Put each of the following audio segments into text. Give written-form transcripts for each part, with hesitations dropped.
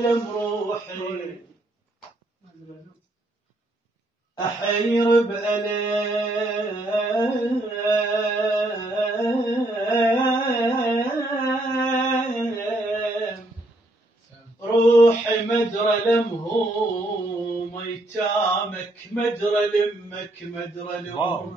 تسلم روحي أحير بألم روحي مدرى لمهم ايتامك مدرى لمك مدرى لمهم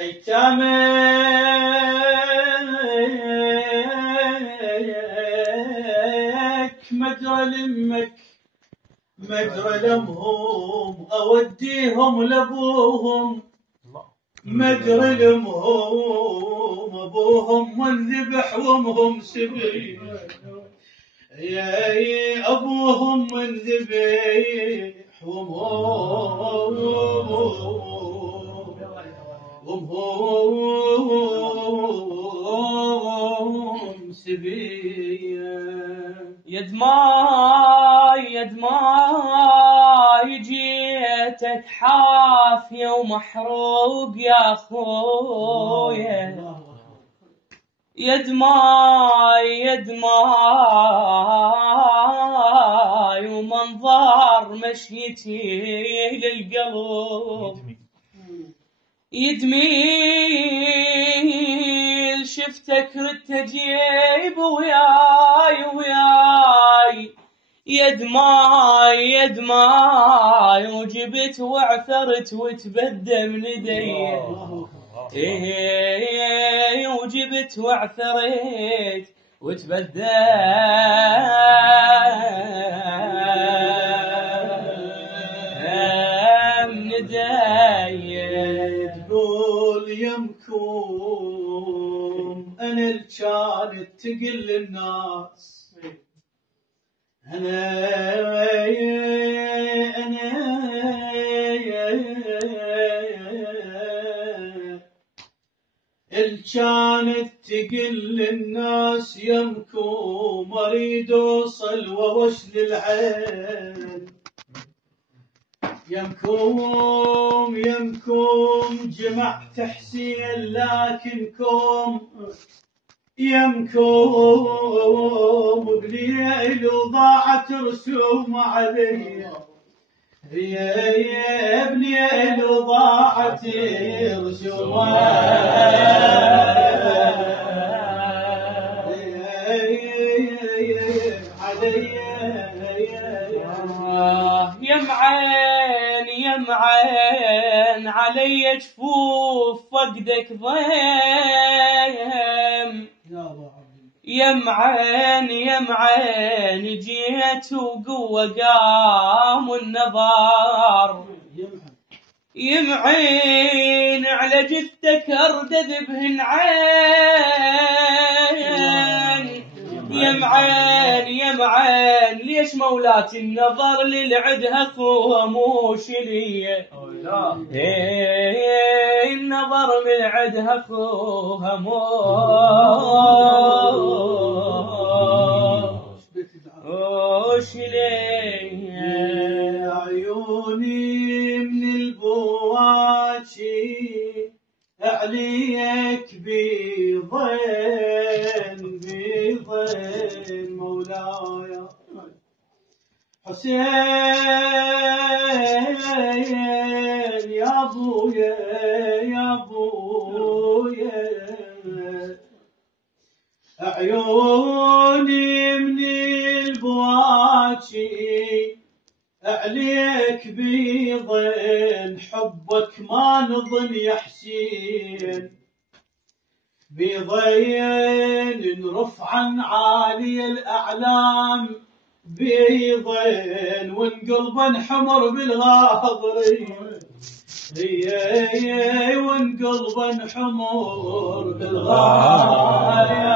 ايتامك مدرى لمك مدرى لمهم اوديهم لابوهم مدرى لمهم ابوهم منذبح وامهم سبي يا ابوهم منذبح وامهم سبيه يدماي جيتك حافية ومحروق يا خويا يدماي ومنظر مشيتي للقلب يدميل شفتك ردت اجيب وياي يدماي وجبت وعثرت وتبدى من يدي وجبت وعثرت وتبدى من يدي تقول يمكم انا اللي كانت تقل الناس أنا اللي كانت تقل الناس يمكم أريد أوصل ووشل العين يمكم جمعت حسين لكنكم يمكم بليل وضاعت رسوم علي يا بليل وضاعت رسوم علي يا معين علي جفوف فقدك ضيم يا معين جيت وقوة قام النظر يا معين على جثتك اردد بهن عين يا معين ليش مولاتي النظر للعدها اخوها مو شليه النظر من عدها اخوها مو شليه عيوني من البواكي عليك بيضين مولاي حسين يا ابويا عيوني من البواكي عليك بيضين حبك ما نظن يا حسين بيضين رفعا عالي الأعلام بيضين وانقلبا حمر بالغاضرين وانقلبا حمر بالغاضرين